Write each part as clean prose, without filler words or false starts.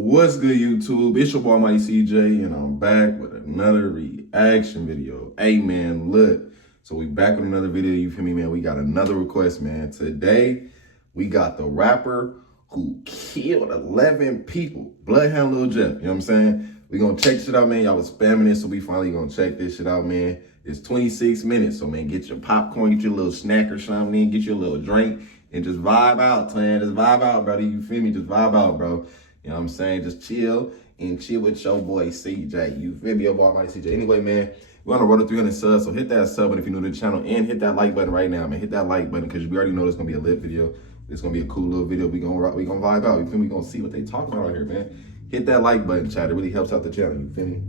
What's good, YouTube? It's your boy Mighty CJ, and I'm back with another reaction video. Hey, man, look. So we back with another video, you feel me, man? We got another request, man. Today, we got the rapper who killed 11 people, Bloodhound Lil. You know what I'm saying? We gonna check shit out, man. Y'all was spamming it, so we finally gonna check this shit out, man. It's 26 minutes, so, man, get your popcorn, get your little snack or something, get your little drink, and just vibe out, man. Just vibe out, brother. You feel me? Just vibe out, bro. You know what I'm saying? Just chill and chill with your boy CJ. You feel me? Your boy Mighty CJ. Anyway, man, we're on the road to 300 subs, so hit that sub button if you're new to the channel, and hit that like button right now, man. Hit that like button because we already know it's gonna be a lit video. It's gonna be a cool little video. We gonna vibe out. You feel me? We gonna see what they talking about out here, man. Hit that like button, chat. It really helps out the channel. You feel me?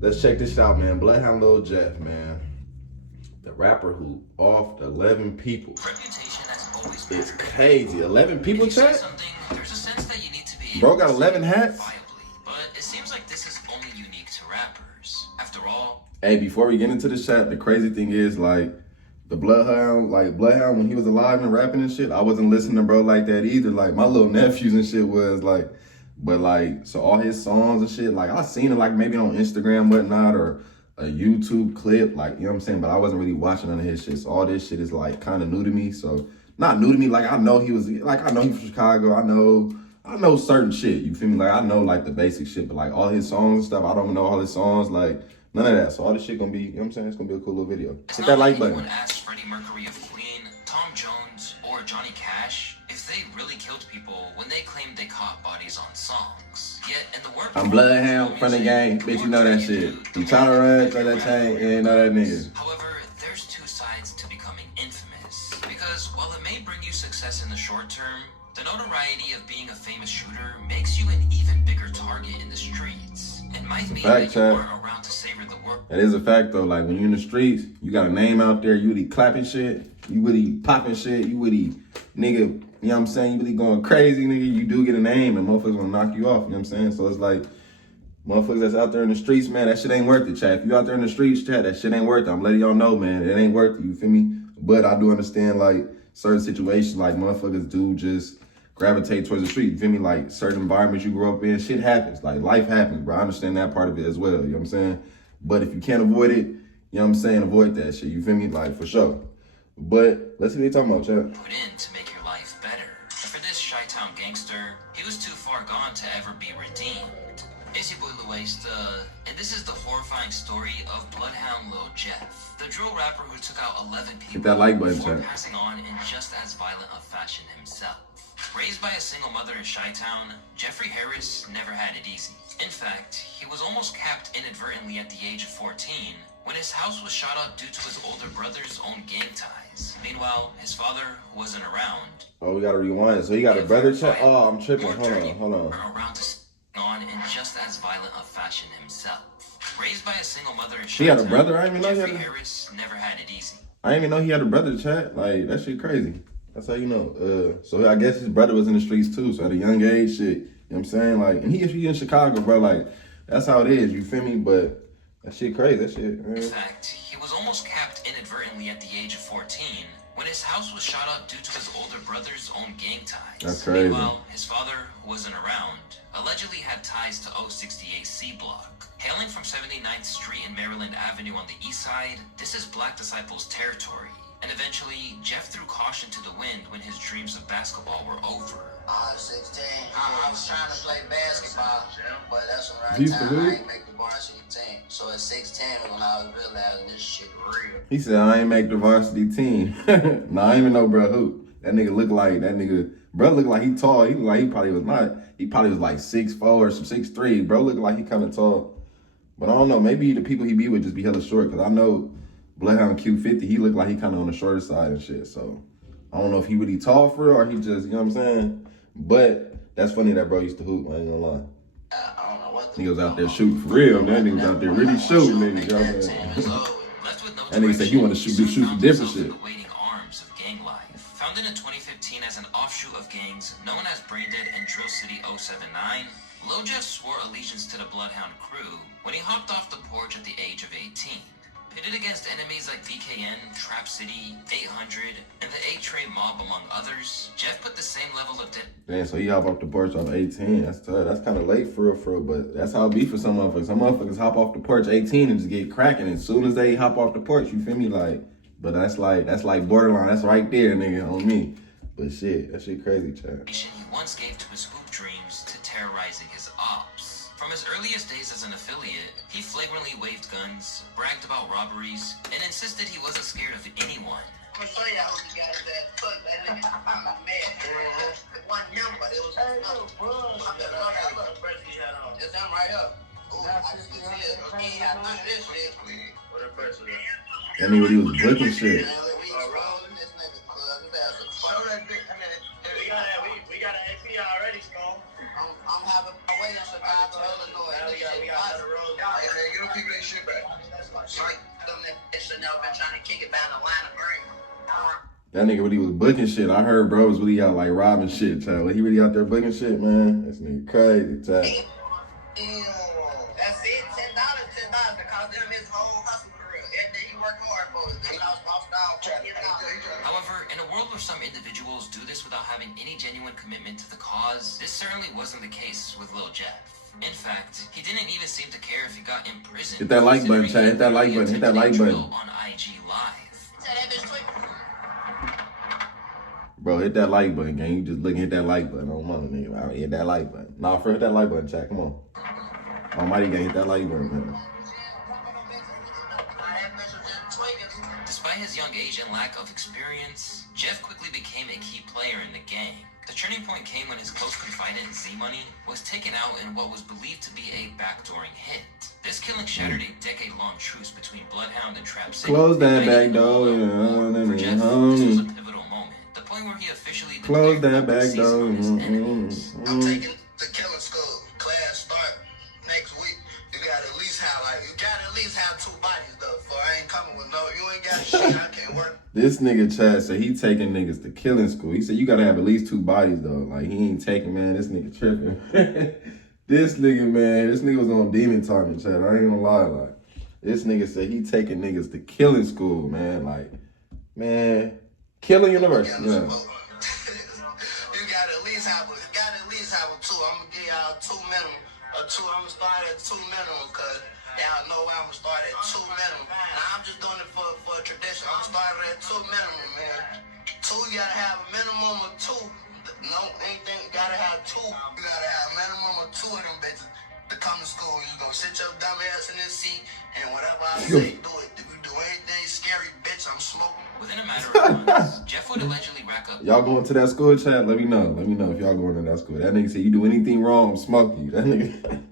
Let's check this out, man. Bloodhound Lil, man. The rapper who offed 11 people. Reputation has always It's crazy. 11 people, chat? There's a sense that you need to be Bro got 11 hats? But it seems like this is only unique to rappers. After all, hey, before we get into the chat, the crazy thing is, like, the Bloodhound, when he was alive and rapping and shit, I wasn't listening to bro like that either. Like, my little nephews and shit was like, but like, so all his songs and shit, like, I seen it like maybe on Instagram, whatnot, or a YouTube clip, like, you know what I'm saying? But I wasn't really watching none of his shit. So all this shit is like kind of new to me. So not new to me, like I know he was, like I know he from Chicago. I know certain shit, you feel me? Like I know like the basic shit, but like all his songs and stuff, I don't know all his songs, like none of that. So all this shit gonna be, you know what I'm saying? It's gonna be a cool little video. Hit that like button. Anyone asked Freddie Mercury of Queen, Tom Jones, or Johnny Cash if they really killed people when they claimed they caught bodies on songs. Yet in the work I'm Bloodhound from the gang, bitch, you know that shit. You trying to run, throw that chain, you ain't know that nigga. However, there's two sides to becoming infamous. Because while it may bring you success in the short term, the notoriety of being a famous shooter makes you an even bigger target in the streets. It might mean that you weren't around to savor the work. That is a fact though, like when you're in the streets, you got a name out there, you really clapping shit, you really popping shit, you really, nigga, you know what I'm saying? You really going crazy, nigga. You do get a name and motherfuckers gonna knock you off, you know what I'm saying? So it's like, motherfuckers that's out there in the streets, man, that shit ain't worth it, chat. If you out there in the streets, chat, that shit ain't worth it. I'm letting y'all know, man, it ain't worth it, you feel me? But I do understand, like, certain situations, like, motherfuckers do just gravitate towards the street, you feel me? Like, certain environments you grow up in, shit happens. Like, life happens, bro. I understand that part of it as well, you know what I'm saying? But if you can't avoid it, you know what I'm saying, avoid that shit, you feel me? Like, for sure. But let's see what they talking about, chat. Put in to make your life better. For this Chi-Town gangster, he was too far gone to ever be redeemed. It's your boy Luis, and this is the horrifying story of Bloodhound Lil Jeff, the drill rapper who took out 11 people Hit that like button, before chat. passing on in just as violent a fashion himself. Raised by a single mother in Chi-Town, Jeffrey Harris never had it easy. In fact, he was almost capped inadvertently at the age of 14 when his house was shot up due to his older brother's own gang ties. Meanwhile, his father, who wasn't around. Oh, we gotta rewind. So he got a brother, chat? Oh, I'm tripping. Hold on. Around to on in just as violent a fashion himself. Raised by a single mother in He had a brother? I didn't even know he had a... Harris never had it easy. I didn't even know he had a brother, chat. Like, that shit crazy. That's how you know. So I guess his brother was in the streets too. So at a young age, shit, you know what I'm saying? Like, and he in Chicago, bro. Like, that's how it is, you feel me? But that shit crazy, that shit. Man. In fact, he was almost capped inadvertently at the age of 14 when his house was shot up due to his older brother's own gang ties. That's crazy. Meanwhile, his father, who wasn't around, allegedly had ties to 068C block. Hailing from 79th Street and Maryland Avenue on the east side, this is Black Disciples territory. And eventually, Jeff threw caution to the wind when his dreams of basketball were over. I was 16. I was trying to play basketball, but that's around the time I ain't make the varsity team. So at 16 when I was realizing this shit real. He said, I ain't make the varsity team. Nah, I ain't even know bro who. That nigga look like, bro look like he tall. He look like he probably was like 6'4" or 6'3". Bro look like he kind of tall. But I don't know, maybe the people he be with just be hella short. Cause I know Bloodhound Q50, he look like he kind of on the shorter side and shit. So I don't know if he really tall for real or he just, you know what I'm saying? But that's funny that bro used to hoop, I ain't gonna lie. I don't know what Nigga was out there shooting for real. That nigga was out there really shooting, nigga. You know what I'm saying? That nigga said he wanted to shoot some different shit. The waiting arms of gang life. Founded in 2015 as an offshoot of gangs known as Braindead and Drill City 079, Lil Jeff swore allegiance to the Bloodhound crew when he hopped off the porch at the age of 18. Pitted against enemies like VKN, Trap City, 800, and the 8-Tray Mob, among others, Jeff put the same level of damn, so he hop off the porch off 18. That's tough. That's kind of late for real, but that's how it be for some motherfuckers. Some motherfuckers hop off the porch 18 and just get cracking. As soon as they hop off the porch, you feel me? Like, but that's like borderline. That's right there, nigga, on me. But shit, that shit crazy, Chad. He once gave to his hoop dreams to terrorizing his ops. From his earliest days as an affiliate, he flagrantly waved guns, bragged about robberies, and insisted he wasn't scared of anyone. I'm gonna show y'all who you guys that took that nigga. I'm mad. One number, it was it's them right here. Ooh, I just see it. Again, I know this shit. What a person. That nigga, he was booking shit. We got an AP already, Skull. I'm having my way in Chicago, Illinois. We got the road. Hey, man, get them people their shit back. Like, them that should never been trying to kick it down the line of green. That nigga really was booking shit. I heard bro was really out like robbing shit, child. He really out there booking shit, man. This nigga crazy, child. That's it, $10 to cost him his whole hustle career. Everything he worked hard for, he lost down. However, in a world where some individuals do this without having any genuine commitment to the cause, this certainly wasn't the case with Lil Jeff. In fact, he didn't even seem to care if he got imprisoned. Hit that like button, Chad. Hit that like button. Hit that like button. On IG Live. Bro, hit that like button, gang. You just look and hit that like button. On mother nigga. All right, hit that like button. Nah, first hit that like button, Chad. Come on. Almighty gang, hit that like button, man. Despite his young age and lack of experience, Jeff quickly became a key player in the gang. The turning point came when his close confidant Z-Money was taken out in what was believed to be a backdooring hit. This killing shattered a decade-long truce between Bloodhound and Trap City. Close that back door. For Jeff, this was a pivotal moment. The point where he officially close that back door. I'm taking the killing school. Class start next week. You gotta at least have 2 bodies though. For I ain't coming with you ain't got shit. I can't work. This nigga Chad said he taking niggas to killing school. He said you gotta have at least 2 bodies though. Like he ain't taking, man. This nigga tripping. This nigga was on demon timing, Chad. I ain't gonna lie, like this nigga said he taking niggas to killing school, man. Like, man, killing university. Yeah. You gotta at least have a 2. I'm gonna give y'all 2 minimum. I'm gonna start at 2 minimum, cause y'all know I'm gonna start at 2 minimum. And I'm just doing it for a tradition. I'm starting at 2 minimum, man. 2, you gotta have a minimum of 2. No, anything, you gotta have 2. You gotta have a minimum of 2 of them bitches to come to school. You gonna sit your dumb ass in this seat, and whatever I say, do it. If you do anything scary, bitch, I'm smoking. Within a matter of months, Jeff would allegedly rack up. Y'all going to that school, Chad? Let me know. Let me know if y'all going to that school. That nigga said you do anything wrong, I'm smoking you. That nigga,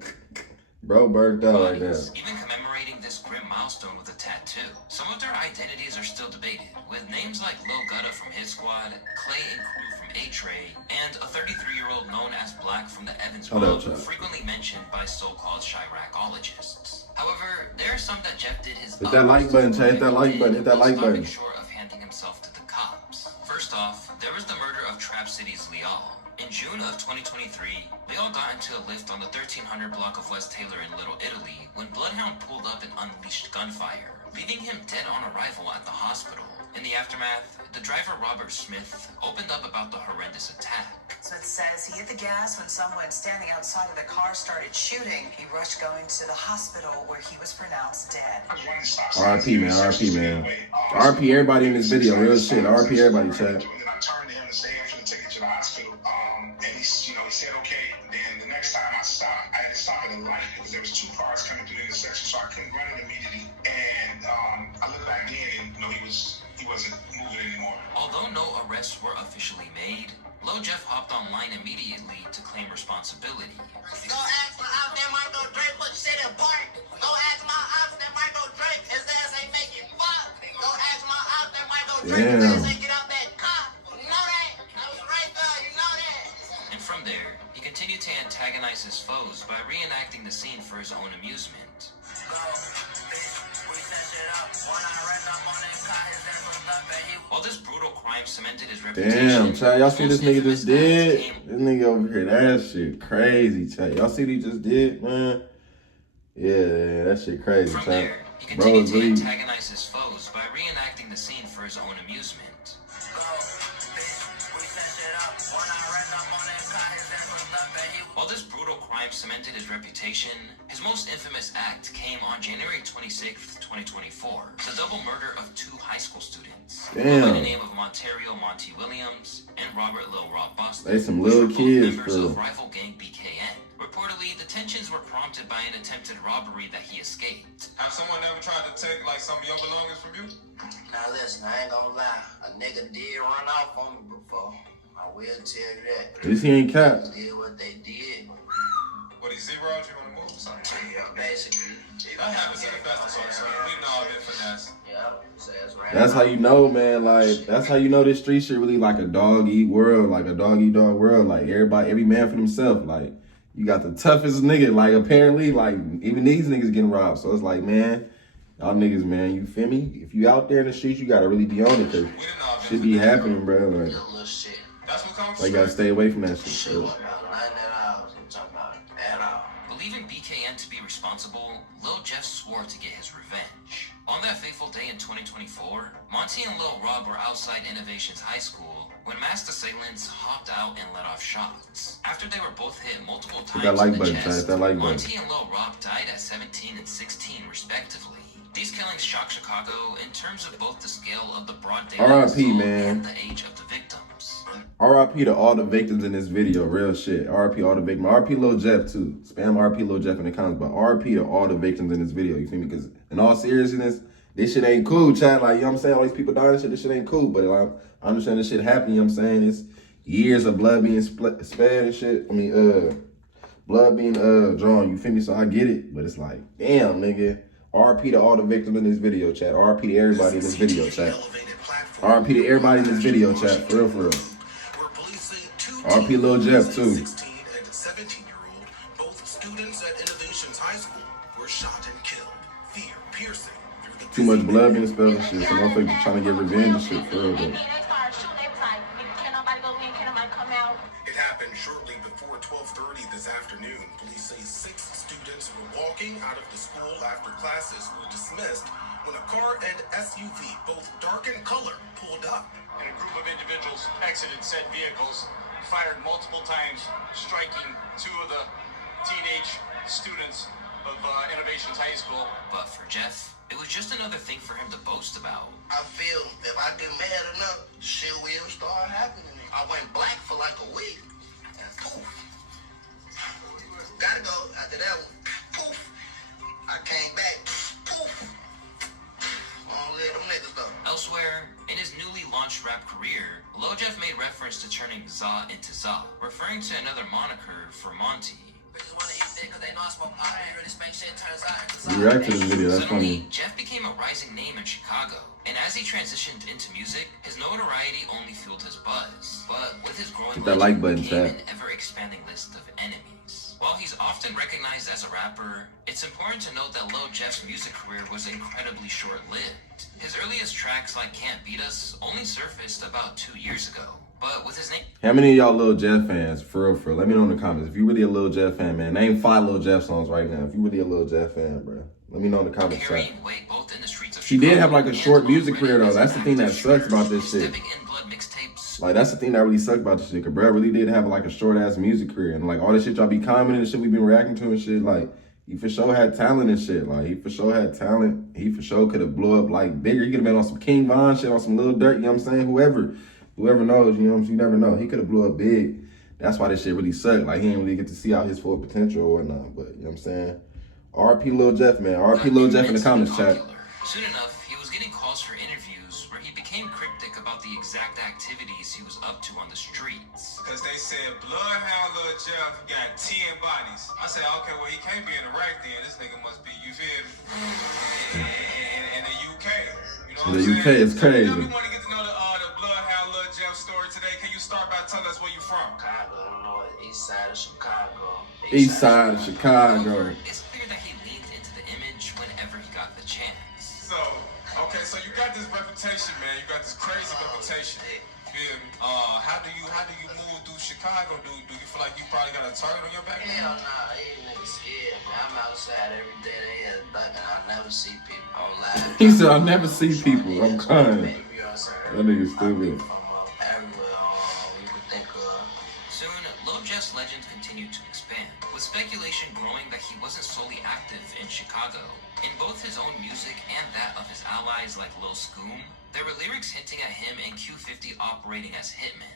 bro, burned out like that. Even commemorating this grim milestone with a tattoo. Some of their identities are still debated, with names like Lil Gutta from his squad, Clay and Crew from 8-Tray, and a 33-year-old known as Black from the Evans Club, frequently mentioned by so-called Chiracologists. However, there are some that Jeff did his hit that like button, Chad. Hit that like button. Hit that like button. Short of handing himself to the cops. First off, there was the murder of Trap City's Lil. In June of 2023, Lil got into a lift on the 1300 block of West Taylor in Little Italy when Bloodhound pulled up and unleashed gunfire, leaving him dead on arrival at the hospital. In the aftermath, the driver Robert Smith opened up about the horrendous attack. Smith says he hit the gas when someone standing outside of the car started shooting. He rushed going to the hospital where he was pronounced dead. RP, man. RP, man. RP everybody in this video. Real shit. RP everybody, Chad. I turned to him and said, I'm going to take you to the hospital. And he said, okay. Then the next time I stopped, I had to stop at a light because there was 2 cars coming through the intersection, so I couldn't run it immediately. And I looked back in, and he wasn't moving anymore. Although no arrests were officially made, Lil Jeff hopped online immediately to claim responsibility. Go ask my ops that Michael Drake put shit in park. Go ask my ops that Michael Drake his ass ain't making fuck. Go ask my ops that Michael Drake his ass ain't get out that car. You know that? I was right there, you know that? And from there, he continued to antagonize his foes by reenacting the scene for his own amusement. While this brutal crime cemented his reputation... Damn, Chad, y'all see this nigga just did? This nigga over here, that shit crazy, Chad. Y'all see what he just did, man? Yeah, that shit crazy, From Chad. there, He Bro, continued to really. antagonize his foes by reenacting the scene for his own amusement. While this brutal crime cemented his reputation, his most infamous act came on January 26, 2024, the double murder of 2 high school students. Damn. By the name of Montario Monty Williams and Robert Lil Rob Boston. They some little kids, members bro. of rival gang BKN. Reportedly, the tensions were prompted by an attempted robbery that he escaped. Have someone ever tried to take like some of your belongings from you? Now listen, I ain't gonna lie. A nigga did run off on me before. I will tell you that. At least he ain't cap. Did what they did. What, he zeroed you on the move or something? Yeah, basically. That happens in the festival, so we know all been finesse. Yeah, so that's right. That's how you know, man. Like, that's how you know this street shit really like a dog eat world, like a dog eat dog world. Like every man for themselves. Like you got the toughest nigga. Like apparently, like even these niggas getting robbed. So it's like, man, y'all niggas, man, you feel me? If you out there in the streets, you gotta really be on it, cause shit be happening, bro. Like, Little shit. That's what comes like you gotta stay away from that shit. Shit, So. nothing at all. I'm talking about at all. Believing BKN to be responsible, Lil Jeff swore to get his revenge. On that fateful day in 2024, Monty and Lil Rob were outside Innovations High School when masked assailants hopped out and let off shots. After they were both hit multiple times that like in the button, chest, that like button. Monty and Lil Rob died at 17 and 16 respectively. These killings shocked Chicago in terms of both the scale of the broad daylight R.I.P., assault man. and the age of the victims. R.I.P. to all the victims in this video, real shit. R.I.P. all the victims. R.I.P. Lil Jeff too. Spam R.I.P. Lil Jeff in the comments, but R.I.P. to all the victims in this video. You feel me? Because in all seriousness, this shit ain't cool, Chad. Like, you know what I'm saying? All these people dying and shit, this shit ain't cool. But like, I understand this shit happening, you know what I'm saying? It's years of blood being spilled and shit. I mean, blood being drawn, you feel me? So I get it. But it's like, damn, nigga. R.I.P. to all the victims in this video, chat. R.I.P. to everybody in this video, chat. R.I.P. to everybody in this video, chat. For real, for real. R.I.P. Lil Jeff, too. 16 and 17-year-old, both students at Innovations High School, were shot and killed. Fear piercing through the Too much blood being spilled and shit. Some motherfuckers trying to get revenge and shit, for real, though. It happened shortly before 12:30 this afternoon. Police say 6 students were walking out of the school after classes were dismissed when a car and SUV, both dark in color, pulled up. And a group of individuals exited said vehicles, fired multiple times, striking 2 of the teenage students of Innovations High School. But for Jeff, it was just another thing for him to boast about. I feel if I get mad enough, shit will start happening. I went black for like a week, and poof. Gotta go. After that one, poof. I came back, poof. I don't let them niggas go. Elsewhere, in his newly launched rap career, Lil Jeff made reference to turning Za into Za, referring to another moniker for Monty. You react to this video, that's Suddenly, funny. Jeff became a rising name in Chicago, and as he transitioned into music, his notoriety only fueled his buzz. But with his growing Hit that like button, came chat. an ever-expanding list of enemies. While he's often recognized as a rapper, it's important to note that Lil Jeff's music career was incredibly short-lived. His earliest tracks like Can't Beat Us only surfaced about 2 years ago. But with his name How many of y'all Lil Jeff fans? For real. Let me know in the comments. If you really a Lil Jeff fan, man, name 5 Lil Jeff songs right now. If you really a Lil Jeff fan, bro. Let me know in the comments, chat. carrying weight both in the streets of She did Chicago have like a and short on music radio career though. as That's an the thing that active sucks about shooter, this shit. stepping in Blood mixtapes. Like that's the thing that really sucks about this shit. Cause bro really did have like a short ass music career. And like all this shit y'all be commenting and shit we been reacting to and shit, like he for sure had talent and shit. Like he for sure had talent. He for sure could have blew up like bigger. He could have been on some King Von shit, on some Lil Durk, you know what I'm saying? Whoever knows, you know what I'm saying? You never know. He could have blew up big. That's why this shit really sucked. Like he didn't really get to see out his full potential or whatnot. But you know what I'm saying? R.I.P. Lil Jeff, man. R.I.P. Lil Jeff in the comments, chat. Soon enough, he was getting calls for interviews where he became cryptic about the exact activities he was up to on the streets. Because they said Bloodhound Lil Jeff got 10 bodies. I said, okay, well, he can't be in Iraq then. This nigga must be, you feel me? In the UK. You know what The I'm UK saying? is crazy. So we want to get to know the Bloodhound Lil Jeff story today. Can you start by telling us where you from? Chicago, Illinois, east side of Chicago. East side of Chicago. It's clear that he leaned into the image whenever he got the chance. So, okay, so you got this reputation, man. You got this crazy reputation. Feel me? How do you move through Chicago? Chicago, do you feel like you probably got a target on your back? Hell nah, these niggas scared, man. I'm outside every day. They had thugging. I never see people on live. He said, I never see people. I'm crying. That nigga stupid. Soon, Lil Jeff's legend continued to expand, with speculation growing that he wasn't solely active in Chicago. In both his own music and that of his allies like Lil Scoom, there were lyrics hinting at him and Q50 operating as hitmen.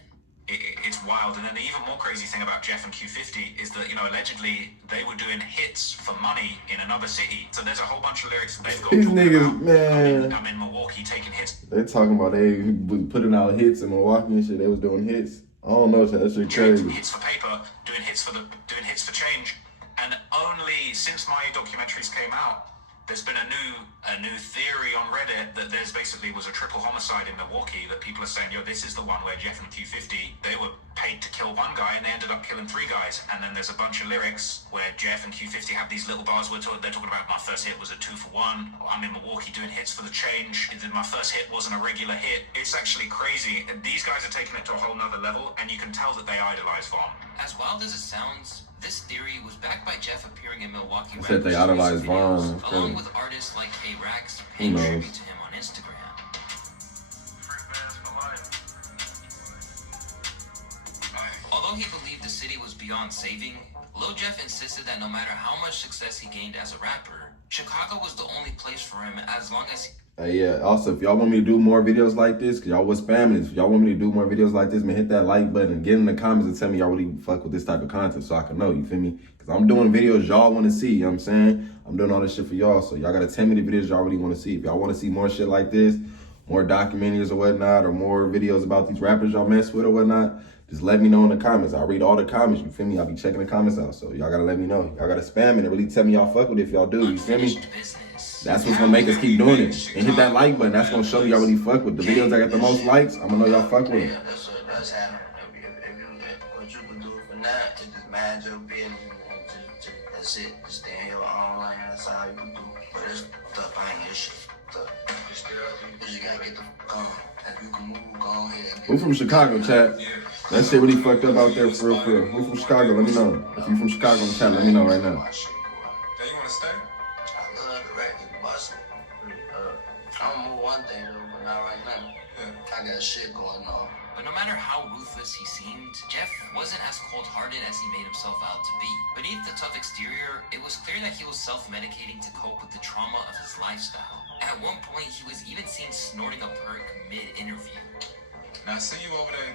It's wild, and then the even more crazy thing about Jeff and Q50 is that, you know, allegedly they were doing hits for money in another city. So there's a whole bunch of lyrics that they've got. These niggas, about, man. I'm in Milwaukee taking hits. They talking about they was putting out hits in Milwaukee and shit. They was doing hits. I don't know, that shit crazy. Hits for paper, doing hits for change, and only since my documentaries came out, there's been a new theory on Reddit that there's basically was a triple homicide in Milwaukee that people are saying, yo, this is the one where Jeff and Q50, they were paid to kill one guy and they ended up killing 3 guys. And then there's a bunch of lyrics where Jeff and Q50 have these little bars where they're talking about my first hit was a 2 for 1. I'm in Milwaukee doing hits for the change. My first hit wasn't a regular hit. It's actually crazy. These guys are taking it to a whole nother level, and you can tell that they idolize Von. As wild as it sounds, this theory was backed by Jeff appearing in Milwaukee said they idolize Von, along with artists like K-Rax paying tribute to him on Instagram. Although he believed the city was beyond saving, Lil Jeff insisted that no matter how much success he gained as a rapper, Chicago was the only place for him as long as Yeah, also, if y'all want me to do more videos like this, because y'all was spamming this, if y'all want me to do more videos like this, man, hit that like button and get in the comments and tell me y'all really fuck with this type of content so I can know, you feel me? Because I'm doing videos y'all want to see, you know what I'm saying? I'm doing all this shit for y'all, so y'all got to tell me the videos y'all really want to see. If y'all want to see more shit like this, more documentaries or whatnot, or more videos about these rappers y'all mess with or whatnot, just let me know in the comments. I'll read all the comments, you feel me? I'll be checking the comments out, so y'all got to let me know. Y'all got to spam it and really tell me y'all fuck with it if y'all do, you feel me? That's what's gonna make us keep doing it. And hit that like button. That's gonna show me y'all really fuck with the videos that got the most likes. I'm gonna know y'all fuck with it. Yeah, that's what does happen. What you can do for that is just manage your business and that's it. Just stay in your own lane. That's all you can do. But this stuff ain't this shit. You gotta get the fuck on. If you can move, go ahead. Who from Chicago, chat? That shit really fucked up out there for real, for real. Who from Chicago? Let me know. If you from Chicago in the chat, let me know right now. Hey, you wanna stay? I'm gonna move one thing though, but not right now. I got shit going on. But no matter how ruthless he seemed, Jeff wasn't as cold-hearted as he made himself out to be. Beneath the tough exterior, it was clear that he was self-medicating to cope with the trauma of his lifestyle. At one point, he was even seen snorting a perk mid-interview. Now I see you over there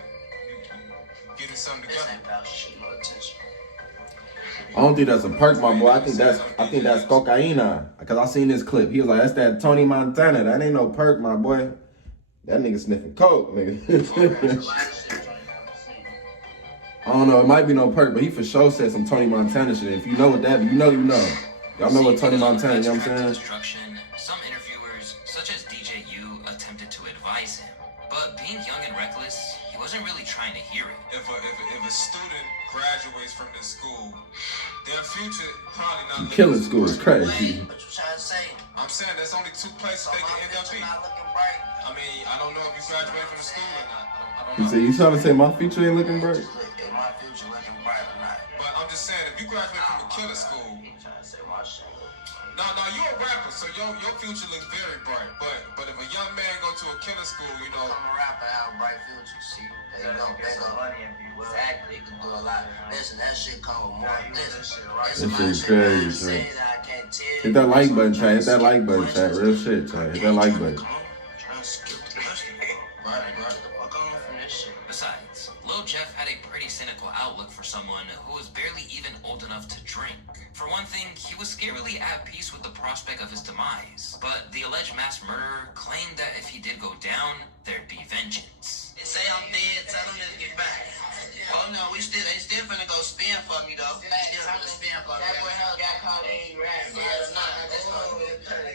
getting something This together. ain't about shit, no attention. I don't think that's a perk, my boy. I think that's cocaine. Cause I seen this clip. He was like, "That's that Tony Montana. That ain't no perk, my boy. That nigga sniffing coke, nigga." I don't know. It might be no perk, but he for sure said some Tony Montana shit. If you know what that, you know. Y'all know what Tony Montana. You know what I'm saying? Some interviewers, such as DJ U, attempted to advise him, but being young and reckless, he wasn't really trying to hear it. If a student graduates from this school, their future probably not. Killing school is crazy. What you trying to say? I'm saying there's only 2 places So they my can end up future in. not looking bright. I mean, I don't know if you graduate from the school or not. I don't You know. say you trying to say my future ain't looking bright? Is my future looking bright or not? But I'm just saying, if you graduate from a killer school, You trying to say my shit? no, you're a rapper, so your future looks very bright. But if a young man go to a killer school, you know. I'm a rapper, I have a bright future. See, they go. Exactly, you can do a lot. Listen, that shit come with more. Listen, That shit crazy, say that I can't tell you. Hit that like button, chat. Hit that like button, chat. Real shit, chat. Hit that like button. Trying to skip the question. Right, the fuck on from this shit. Besides, Lil Jeff had a pretty cynical outlook for someone who was barely even old enough to drink. For one thing, he was scarily at peace with the prospect of his demise, but the alleged mass murderer claimed that if he did go down, there'd be vengeance. They say I'm dead, tell them to get back. Oh no, they still finna go spin for me though. They still finna spin for me. That boy got caught in rap. Yeah,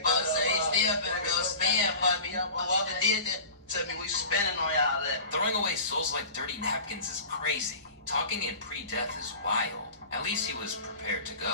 but say he still finna go spin for me. Whoever did that to me, we spinning on y'all that. Throwing away souls like dirty napkins is crazy. Talking in pre-death is wild. At least he was prepared to go.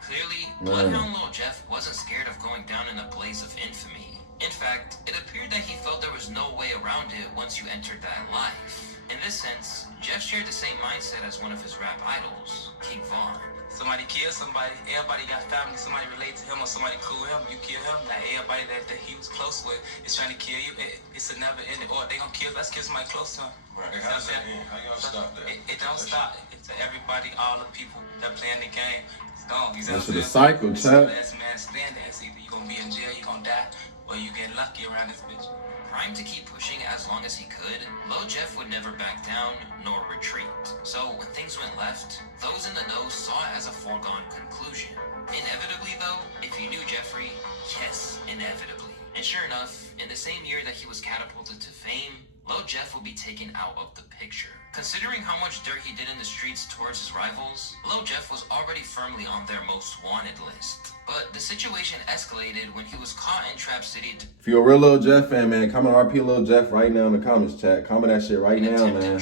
Clearly, Bloodhound Lil Jeff wasn't scared of going down in a blaze of infamy. In fact, it appeared that he felt there was no way around it once you entered that life. In this sense, Jeff shared the same mindset as one of his rap idols, King Von. Somebody kill somebody, everybody got family, somebody relate to him or somebody cool him, you kill him. Now everybody that he was close with is trying to kill you. It's a never ending. Or they gonna kill, let's kill somebody close to him. Right. How y'all stop that? It don't stop. It's everybody, all the people that playing the game. It's gone. That's the cycle, chat. Last man standing. It's either you gonna be in jail, you gonna die, or you get lucky around this bitch. Primed to keep pushing as long as he could, Lil Jeff would never back down nor retreat. So when things went left, those in the know saw it as a foregone conclusion. Inevitably though, if you knew Jeffrey, yes, inevitably. And sure enough, in the same year that he was catapulted to fame, Lil Jeff would be taken out of the picture. Considering how much dirt he did in the streets towards his rivals, Lil Jeff was already firmly on their most wanted list. But the situation escalated when he was caught in Trap City. If you're a real Lil Jeff fan, man, comment RP Lil Jeff right now in the comments, chat. Comment that shit right now, man.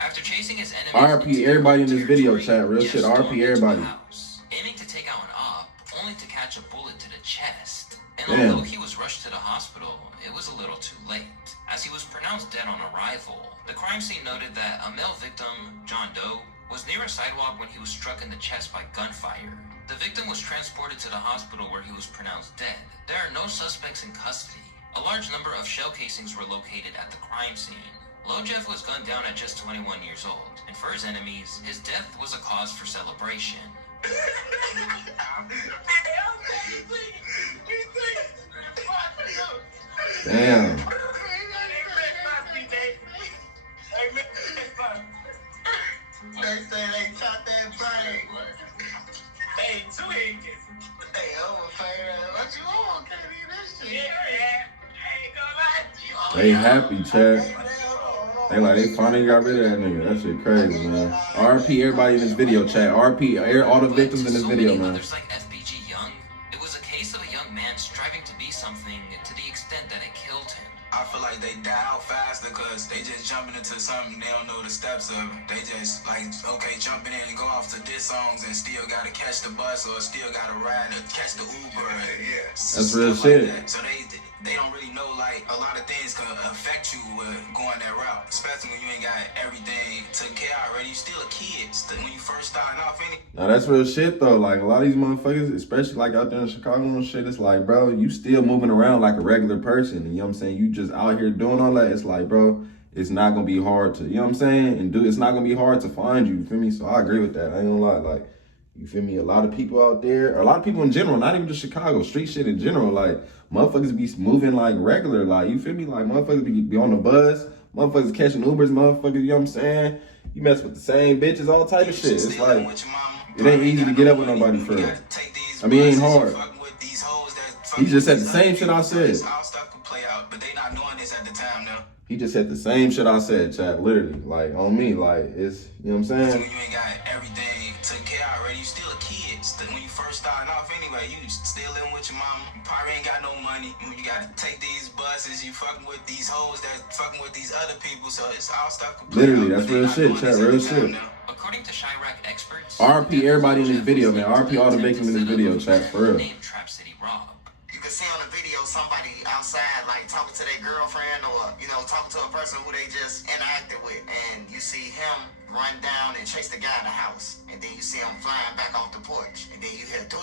After chasing his enemies, RP everybody in this video, chat. Real shit, RP everybody. Aiming to take out an op, only to catch a bullet to the chest. And although he was rushed to the hospital, it was a little too late. As he was pronounced dead on arrival, the crime scene noted that a male victim, John Doe, was near a sidewalk when he was struck in the chest by gunfire. The victim was transported to the hospital where he was pronounced dead. There are no suspects in custody. A large number of shell casings were located at the crime scene. Lil Jeff was gunned down at just 21 years old, and for his enemies, his death was a cause for celebration. Damn. They say they shot that body. Hey, two acres. Hey, what you on? Can't eat this shit. Yeah. I ain't gonna lie to you. They happy, chat. They like, they finally got rid of that nigga. That shit crazy, man. RP everybody in this video, chat. RP all the victims in this video, man. Others like FBG Young, it was a case of a young man striving to be something to the extent that it killed him. I feel like they die out faster because they just jumping into something they don't know the steps of. They just like, okay, jumping in and go off to diss songs and still gotta catch the bus or still gotta ride or catch the Uber. Yeah. That's real shit. Like that. So they don't really know, like, a lot of things can affect you with going that route, especially when you ain't got everything taken care of already. You still a kid when you first starting off. Now that's real shit though. Like a lot of these motherfuckers, especially like out there in Chicago and shit, it's like, bro, you still moving around like a regular person. And you know what I'm saying? You just out here doing all that. It's like, bro, it's not gonna be hard to, you know what I'm saying? And it's not gonna be hard to find you feel me? So I agree with that. I ain't gonna lie. Like, you feel me? A lot of people out there, or a lot of people in general, not even just Chicago, street shit in general, like motherfuckers be moving like regular, like, you feel me? Like motherfuckers be on the bus, motherfuckers catching Ubers, motherfuckers, you know what I'm saying? You mess with the same bitches, all type of shit. It's like, it ain't easy to get up with nobody for real. I mean, it ain't hard. He just said the same shit I said. But they not knowing this at the time though. He just said the same shit I said, chat, literally, like on me, like it's, you know what I'm saying? When you ain't got everything taken care of already, you still a kid. When you first starting off anyway, you still living with your mama. You probably ain't got no money. You gotta take these buses, you fucking with these hoes that fucking with these other people, so it's all stuff. Literally, that's real shit, chat, real shit. According to Chirac experts, RP everybody in this video, man. RP all the victims in this video, chat, for real. Trap City Rob. You can see on the video somebody outside like talking to their girlfriend or, you know, talking to a person who they just interacted with. And you see him run down and chase the guy in the house. And then you see him flying back off the porch. And then you hear do.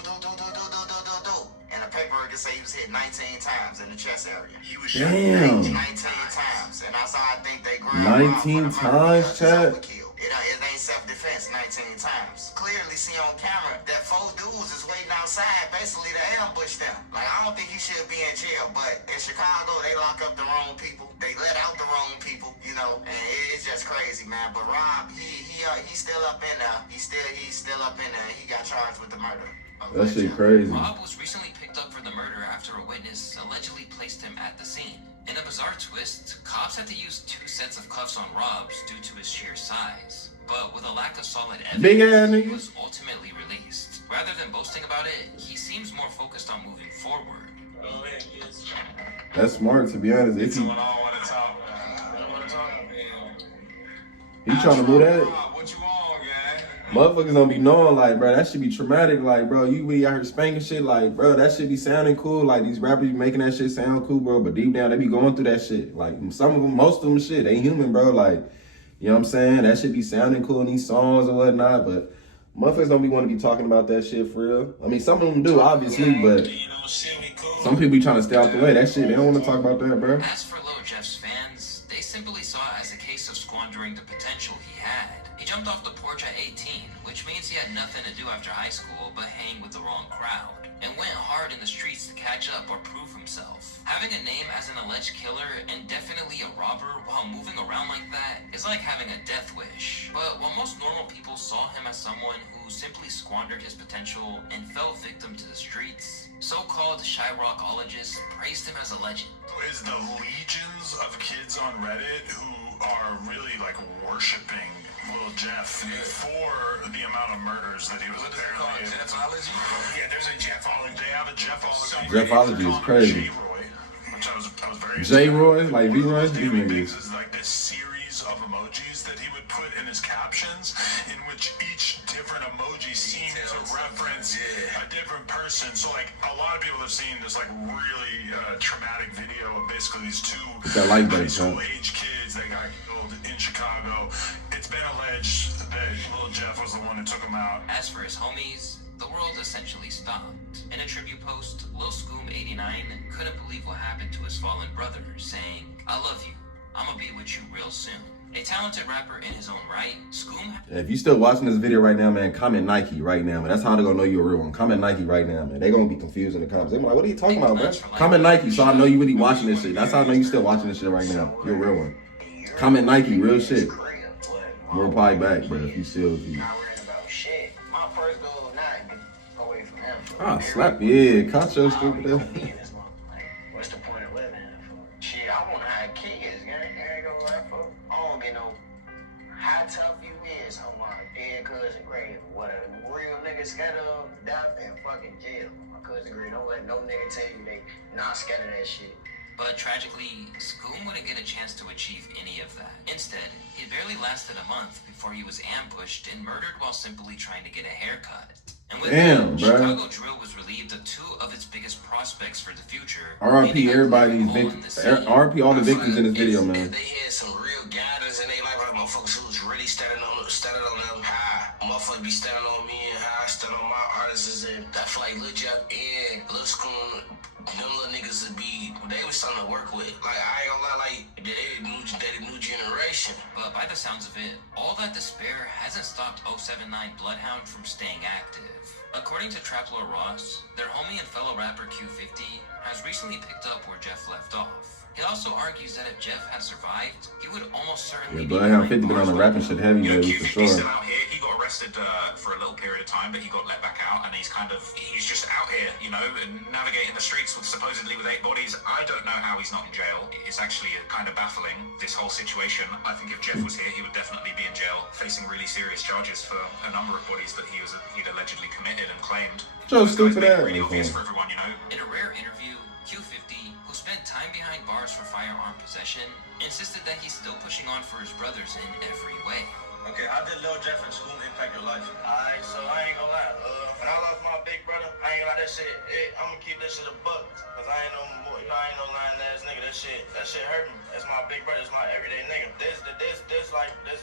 And the paperwork can say he was hit 19 times in the chest area. He was shot 19 times. And that's how I think they grabbed 19 times, chat? It ain't self-defense 19 times. Clearly see on camera that 4 dudes is waiting outside basically to ambush them. Like, I don't think he should be in jail, but in Chicago, they lock up the wrong people. They let out the wrong people, you know, and it's just crazy, man. But Rob, he's still up in there. He's still up in there. He got charged with the murder. That shit crazy. Rob was recently picked up for the murder after a witness allegedly placed him at the scene. In a bizarre twist, cops had to use 2 sets of cuffs on Rob's due to his sheer size. But with a lack of solid evidence, he was ultimately released. Rather than boasting about it, he seems more focused on moving forward. That's smart, to be honest. If he trying to move that? What you on, gang? Motherfuckers don't be knowing, like, bro, that should be traumatic. Like, bro, you be out here spanking shit, like, bro, that shit be sounding cool. Like, these rappers be making that shit sound cool, bro, but deep down, they be going through that shit. Like, some of them, most of them shit, they human, bro. Like, you know what I'm saying? That shit be sounding cool in these songs and whatnot, but motherfuckers don't be want to be talking about that shit for real. I mean, some of them do, obviously, but some people be trying to stay out the way. That shit, they don't want to talk about that, bro. As for Lil Jeff's fans, they simply saw it as a case of squandering the potential he had. He jumped off the porch at 18, which means he had nothing to do after high school but hang with the wrong crowd, and went hard in the streets to catch up or prove himself. Having a name as an alleged killer and definitely a robber while moving around like that is like having a death wish. But while most normal people saw him as someone who simply squandered his potential and fell victim to the streets, so-called Shyrockologists praised him as a legend. Is the legions of kids on Reddit who are really like worshiping Lil Jeff for the amount of murders that he was apparently. Jeffology? Yeah, there's a Jeffology. They have a Jeffology. Jeffology is crazy. J-Roy, which I was very. J-Roy, like V-Roy, these Daily niggas. Things is like this series of emojis that he would put in his captions, in which each different emoji seemed to reference a different person. So like a lot of people have seen this like really traumatic video of basically these two high school age kids that got killed in Chicago. It's been alleged that Lil Jeff was the one who took him out. As for his homies, the world essentially stopped. In a tribute post, Lil Scoom89 couldn't believe what happened to his fallen brother, saying, "I love you. I'ma be with you real soon." A talented rapper in his own right, Scoom... If you still watching this video right now, man, comment Nike right now, man. That's how they're gonna know you're a real one. Comment Nike right now, man. They're gonna be confused in the comments. They're like, what are you talking about, man? Comment Nike so I know you really watching this shit. That's how I know you still watching this shit right now. You're a real one. Comment Nike, real shit. We'll reply back, bro, if you still... Not worrying about shit. My first goal now is to get away from him. Ah, slap, yeah, caught your stupid ass. What's the point of living? Shit, I want to have kids, gang. I ain't gonna lie, folks. I don't get no how tough you is on my dead cousin grave. What a real nigga scared of death and fucking jail. My cousin grave, don't let no nigga tell you they not scared of that shit. But tragically, Scoom wouldn't get a chance to achieve any of that. Instead, it barely lasted a month before he was ambushed and murdered while simply trying to get a haircut. And with that, Chicago Drill was relieved of two of its biggest prospects for the future. RIP everybody's victims. RIP all the victims in this video, man. They had some real guidance in their life, like motherfuckers who was really standing on them high. Motherfuckers be standing on me and high, standing on my artists, and I feel like Lil Jeff and Lil Scoom, them little niggas would be, they was something to work with. Like, I ain't gonna lie, like, they the new generation. But by the sounds of it, all that despair hasn't stopped 079 Bloodhound from staying active. According to Trapler Ross, their homie and fellow rapper Q50 has recently picked up where Jeff left off. He also argues that if Jeff had survived, he would almost certainly be... Bloodhound 50 been on the rapping shit heavy, you know, for sure. Still out here. He got arrested for a little period of time, but he got let back out, and he's just out here, you know, navigating the streets with supposedly with 8 bodies. I don't know how he's not in jail. It's actually kind of baffling, this whole situation. I think if Jeff was here, he would definitely be in jail, facing really serious charges for a number of bodies that he'd allegedly committed and claimed. So stupid ass. Really obvious for everyone, you know. In a rare interview, Q50, who spent time behind bars for firearm possession, insisted that he's still pushing on for his brothers in every way. Okay, how did Lil Jeff and Scoom impact your life? Alright, so I ain't gonna lie. When I lost my big brother, I ain't gonna lie, that shit, I'm gonna keep that shit a buck. Cause I ain't no more, you know, I ain't no lying ass nigga. That shit hurt me. That's my big brother, that's my everyday nigga. This,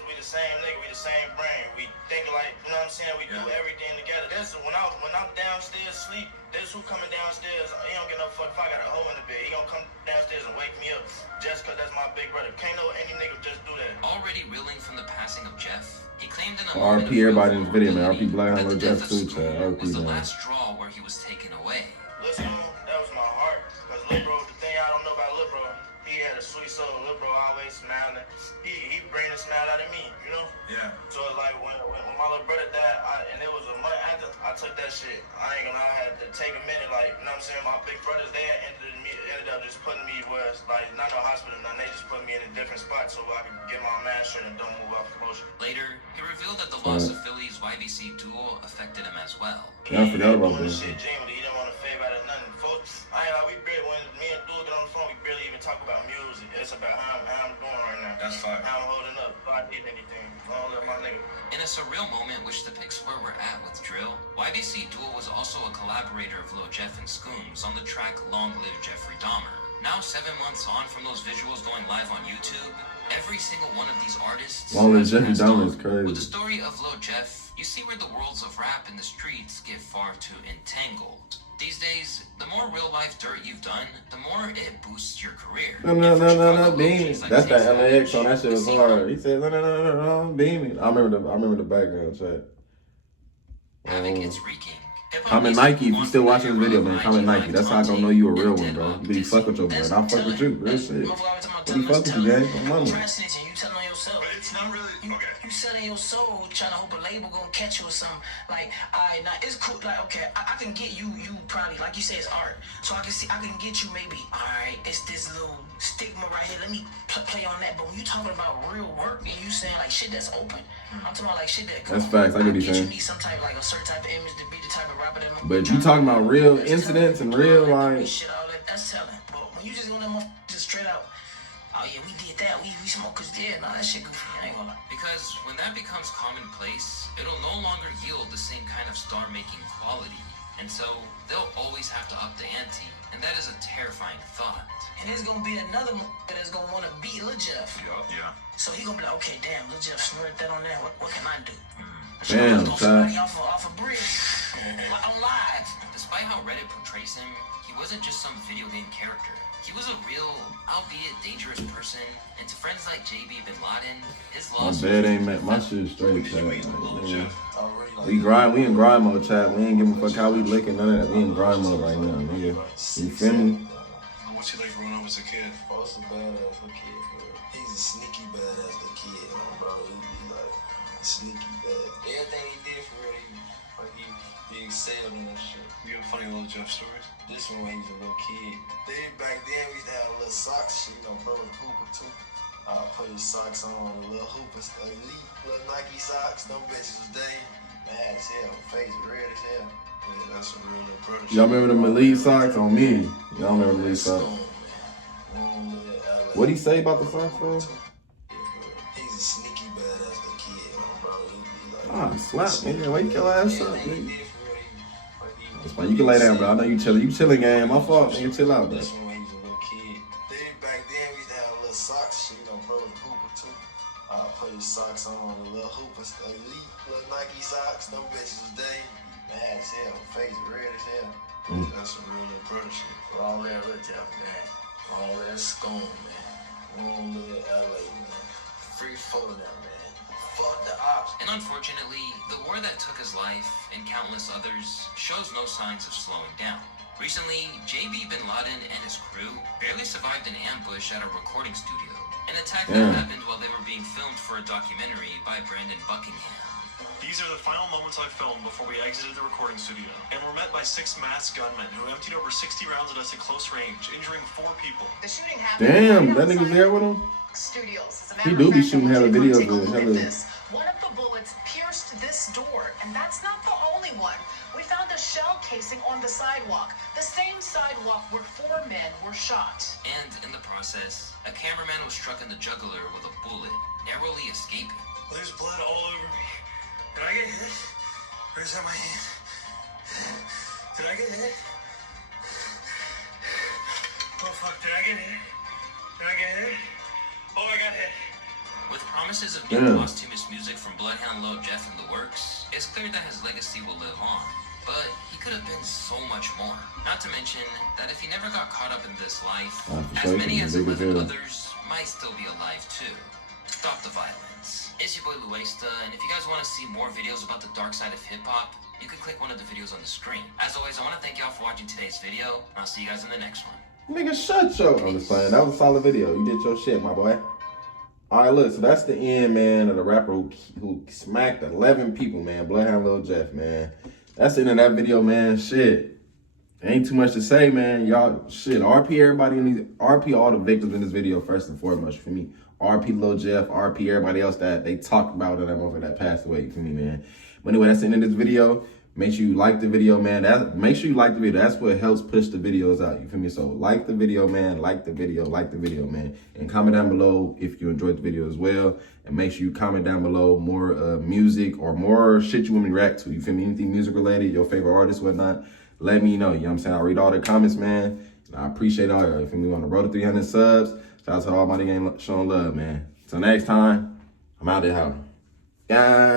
we the same nigga, we the same brain. We think like, you know what I'm saying? We do everything together. This, when I'm downstairs sleep, this who coming downstairs, he don't get no fuck if I got a hole in the bed. He gonna come downstairs and wake me up just cause that's my big brother. Can't know any nigga just do that. Already reeling from the passing of Jeff, he claimed in a RP everybody in this video, man. RP Bloodhound Lil Jeff too, Scoom was the man. last straw where he was taken away. Listen, that was my heart. Cause Lil Bro, the thing I don't know about Lil Bro, he had a sweet soul. Lil Bro always smiling. He bring a smile out of me, you know? Yeah. So like when my little brother died, and it was a month after, I took that shit. I ain't gonna lie, I had to take a minute, like, you know what I'm saying? My big brothers, they ended up just putting me where it's like, not no hospital, nothing. They just put me in a different spot so I could get my mind straight and don't move off the motion. Later, he revealed that the loss of Philly's YVC duel affected him as well. Yeah, I forgot about that. Shit, genuinely, he didn't want to fade out of nothing. Folks, I ain't like, when me and Dude get on the phone, we barely even talk about music. It's about how I'm doing right now. That's fine. How I'm holding up. Like, getting anything. I don't let my nigga. In a surreal moment which depicts where we're at with drill, YBC Duel was also a collaborator of Lil Jeff and Scooms on the track Long Live Jeffrey Dahmer. Now 7 months on from those visuals going live on YouTube, every single one of these artists Long Live has Jeffrey passed Dahmer on. is crazy. With the story of Lil Jeff, you see where the worlds of rap and the streets get far too entangled. These days, the more real life dirt you've done, the more it boosts your career. No, beaming. That's that LAX on that shit was hard. He said, no, beaming. I remember the background check. Havoc is wreaking. Comment Nike if you still watching this video, man. Comment Nike. That's how I gonna know you a real one, bro. You be fuck with your boy. And I'll fuck with you. Real shit. What you fuck with you, gang? Come on. You telling on yourself. But it's not really okay. You selling your soul, trying to hope a label gonna catch you or something. Like, alright, now it's cool. Like, okay, I can get you probably, like you say, it's art. So I can get you maybe, alright, it's this little stigma right here. Let me play on that. But when you talking about real work and you saying like shit that's open, I'm talking about like shit that. That's facts. I get what you're saying. You need some type, like a certain type of image to be the type of rapper that. But you talking about real incidents and real like. Shit, all that, that's telling. But when you just gonna let just straight out. Oh yeah, we did that. We smoke cause yeah, nah, that shit goofy. I ain't gonna lie. Because when that becomes commonplace, it'll no longer yield the same kind of star-making quality. And so, they'll always have to up the ante. And that is a terrifying thought. And there's gonna be another that's gonna wanna beat Lil Jeff. Yeah. So he gonna be like, okay, damn, Lil Jeff snorted that on there. What can I do? Damn, somebody off a bridge. I'm live. Despite how Reddit portrays him, he wasn't just some video game character. He was a real, albeit dangerous person, and to friends like JB Bin Laden, his loss. My bed ain't met my shit straight, chat. We in grind mode, chat. We ain't giving a fuck how we licking, none of that. We in grind mode right now, nigga. You feel me? What's he like growing up as a kid? Bo's a badass little kid, bro. He's a sneaky badass little kid, bro. He be like sneaky bad. Everything he did for real, he excelled in that shit. You have funny little Jeff stories? This one when he was a little kid. Back then we used to have little socks, shit, bro, the hooper too. Put his socks on, the little hoopers, the elite little Nike socks. Them bitches was day mad as hell, face red as hell. Yeah, that's a real little brother. Y'all remember the elite socks on me? Y'all remember the elite socks? What'd he say about the socks, bro? He's a sneaky badass little kid, bro. He like, slap, nigga. Wake your ass up, nigga. That's fine. You can lay down, bro. I know you chilling. You chilling, gang. My fault. Nigga, chill out, bro. This one when he was a little kid. Back then we used to have little socks, shit, bro, the hooper too. Put his socks on, the little hoopers, the elite little Nike socks. Them bitches was day mad as hell, face red as hell. That's a real little brother shit. All that Lil Jeff, man. All that Scone, man. Long Live LA, man. Free for them, man. Fuck the ops. And unfortunately, the war that took his life and countless others shows no signs of slowing down. Recently, JB Bin Laden and his crew barely survived an ambush at a recording studio. An attack that happened while they were being filmed for a documentary by Brandon Buckingham. These are the final moments I filmed before we exited the recording studio, and were met by 6 masked gunmen who emptied over 60 rounds at us at close range, injuring 4 people. The shooting happened. Damn, that nigga's there with him? Studios. He do be shooting hella videos with hella. One of the bullets pierced this door, and that's not the only one. We found a shell casing on the sidewalk, the same sidewalk where 4 men were shot. And in the process, a cameraman was struck in the jugular with a bullet, narrowly escaping. There's blood all over me. Did I get hit? Or is that my hand? Did I get hit? Oh fuck, did I get hit? Did I get hit? Oh, I got hit. With promises of new posthumous music from Bloodhound Lil Jeff in the works, it's clear that his legacy will live on. But he could have been so much more. Not to mention that if he never got caught up in this life, as many as 11 others might still be alive too. Stop the violence. It's your boy Luesta, and if you guys want to see more videos about the dark side of hip-hop, you can click one of the videos on the screen. As always, I want to thank y'all for watching today's video, and I'll see you guys in the next one. Nigga, shut your... I'm just playing. That was a solid video. You did your shit, my boy. All right, look, so that's the end, man, of the rapper who smacked 11 people, man. Bloodhound Lil Jeff, man. That's the end of that video, man. Shit. Ain't too much to say, man. Y'all, shit. RP everybody in these... RP all the victims in this video, first and foremost, for me. RP Lil Jeff, RP everybody else that they talked about in that motherfucker that passed away, you feel me, man? But anyway, that's the end of this video. Make sure you like the video, man. Make sure you like the video. That's what helps push the videos out. You feel me? So like the video, man. Like the video, man. And comment down below if you enjoyed the video as well. And make sure you comment down below more music or more shit you want me to react to. You feel me? Anything music related, your favorite artist, whatnot. Let me know. You know what I'm saying? I read all the comments, man. And I appreciate all y'all. You feel me? We on the road to 300 subs. Shout out to all my niggas showing love, man. Till next time, I'm out there, how. Yeah.